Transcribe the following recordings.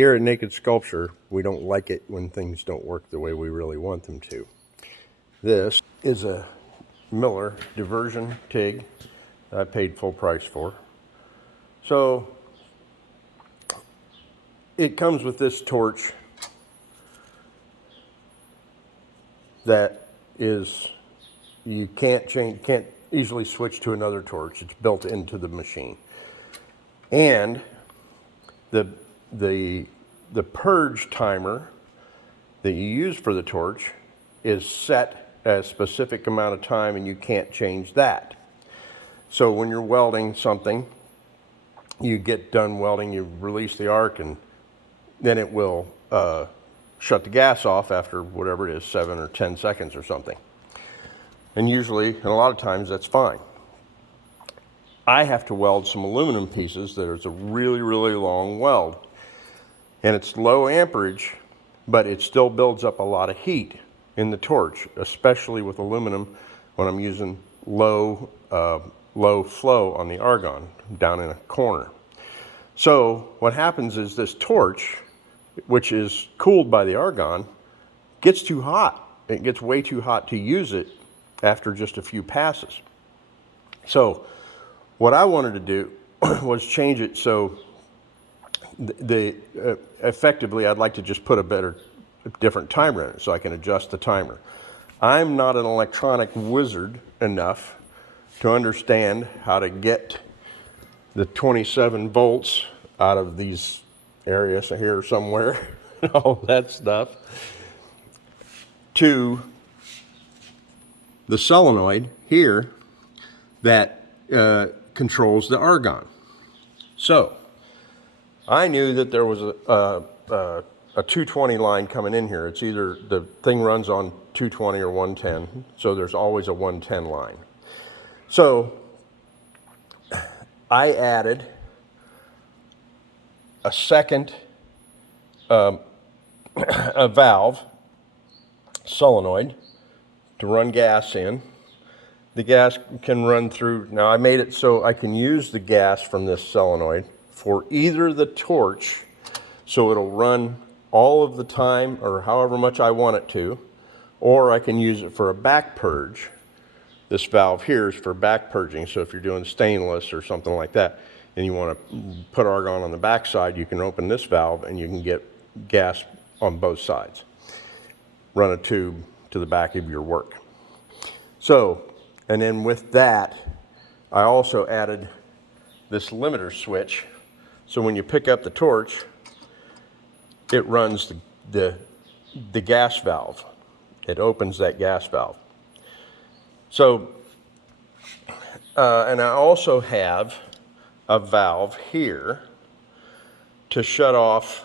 Here at Naked Sculpture, we don't like it when things don't work the way we really want them to. This is a Miller Diversion TIG that I paid full price for. So it comes with this torch that is, you can't easily switch to another torch. It's built into the machine. And the purge timer that you use for the torch is set a specific amount of time, and you can't change that. So when you're welding something, you get done welding, you release the arc, and then it will shut the gas off after whatever it is, 7 or 10 seconds or something. And usually, and a lot of times, that's fine. I have to weld some aluminum pieces that is a really, really long weld. And it's low amperage, but it still builds up a lot of heat in the torch, especially with aluminum when I'm using low flow on the argon down in a corner. So what happens is this torch, which is cooled by the argon, gets too hot. It gets way too hot to use it after just a few passes. So what I wanted to do was change it so effectively I'd like to just put a different timer in it so I can adjust the timer. I'm not an electronic wizard enough to understand how to get the 27 volts out of these areas here somewhere, all that stuff, to the solenoid here that controls the argon. So I knew that there was a 220 line coming in here. It's either the thing runs on 220 or 110, so there's always a 110 line. So I added a second a valve solenoid to run gas in. The gas can run through. Now I made it so I can use the gas from this solenoid for either the torch, so it'll run all of the time or however much I want it to, or I can use it for a back purge. This valve here is for back purging, so if you're doing stainless or something like that and you want to put argon on the back side, you can open this valve and you can get gas on both sides. Run a tube to the back of your work. So, and then with that, I also added this limiter switch. So when you pick up the torch, it runs the gas valve. It opens that gas valve. So, and I also have a valve here to shut off.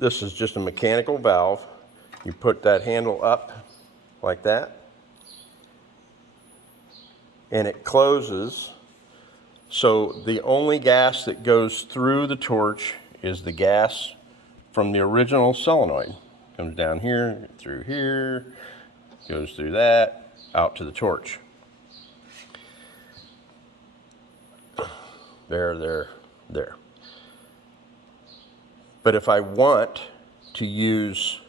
This is just a mechanical valve. You put that handle up like that, and it closes. So the only gas that goes through the torch is the gas from the original solenoid. Comes down here, goes through that, out to the torch. There. But if I want to use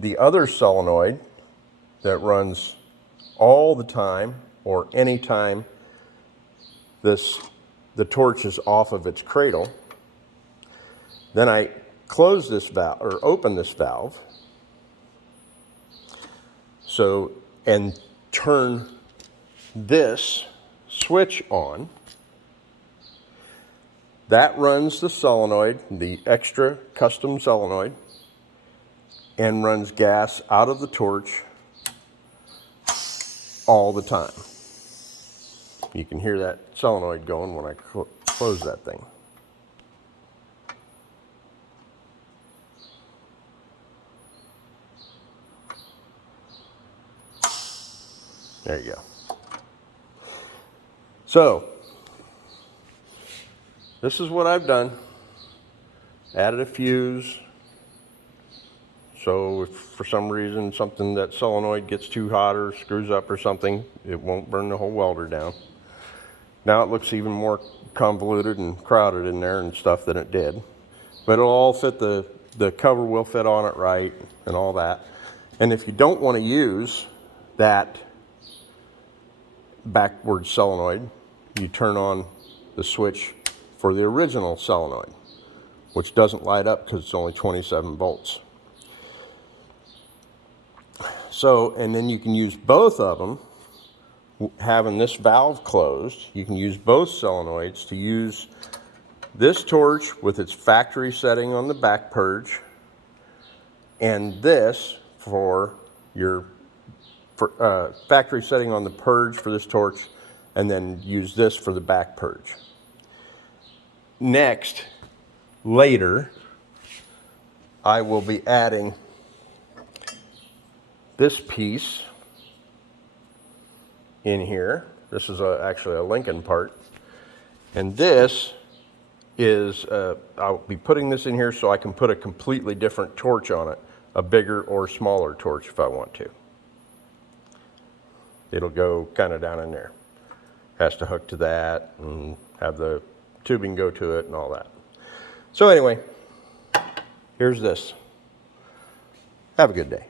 the other solenoid that runs all the time or any time the torch is off of its cradle, then I close this valve or open this valve, so, and turn this switch on. That runs the solenoid, the extra custom solenoid, and runs gas out of the torch all the time. You can hear that solenoid going when I close that thing. There you go. So, this is what I've done. Added a fuse. So if for some reason that solenoid gets too hot or screws up or something, it won't burn the whole welder down. Now it looks even more convoluted and crowded in there and stuff than it did. but it'll all fit, the cover will fit on it right and all that. And if you don't want to use that backward solenoid, you turn on the switch for the original solenoid, which doesn't light up because it's only 27 volts. So, and then you can use both of them. Having this valve closed, you can use both solenoids to use this torch with its factory setting on the back purge, and this for your factory setting on the purge for this torch, and then use this for the back purge. Next, later, I will be adding this piece in here. This is actually a Lincoln part. And this is, I'll be putting this in here so I can put a completely different torch on it, a bigger or smaller torch if I want to. It'll go kind of down in there. Has to hook to that and have the tubing go to it and all that. So anyway, here's this. Have a good day.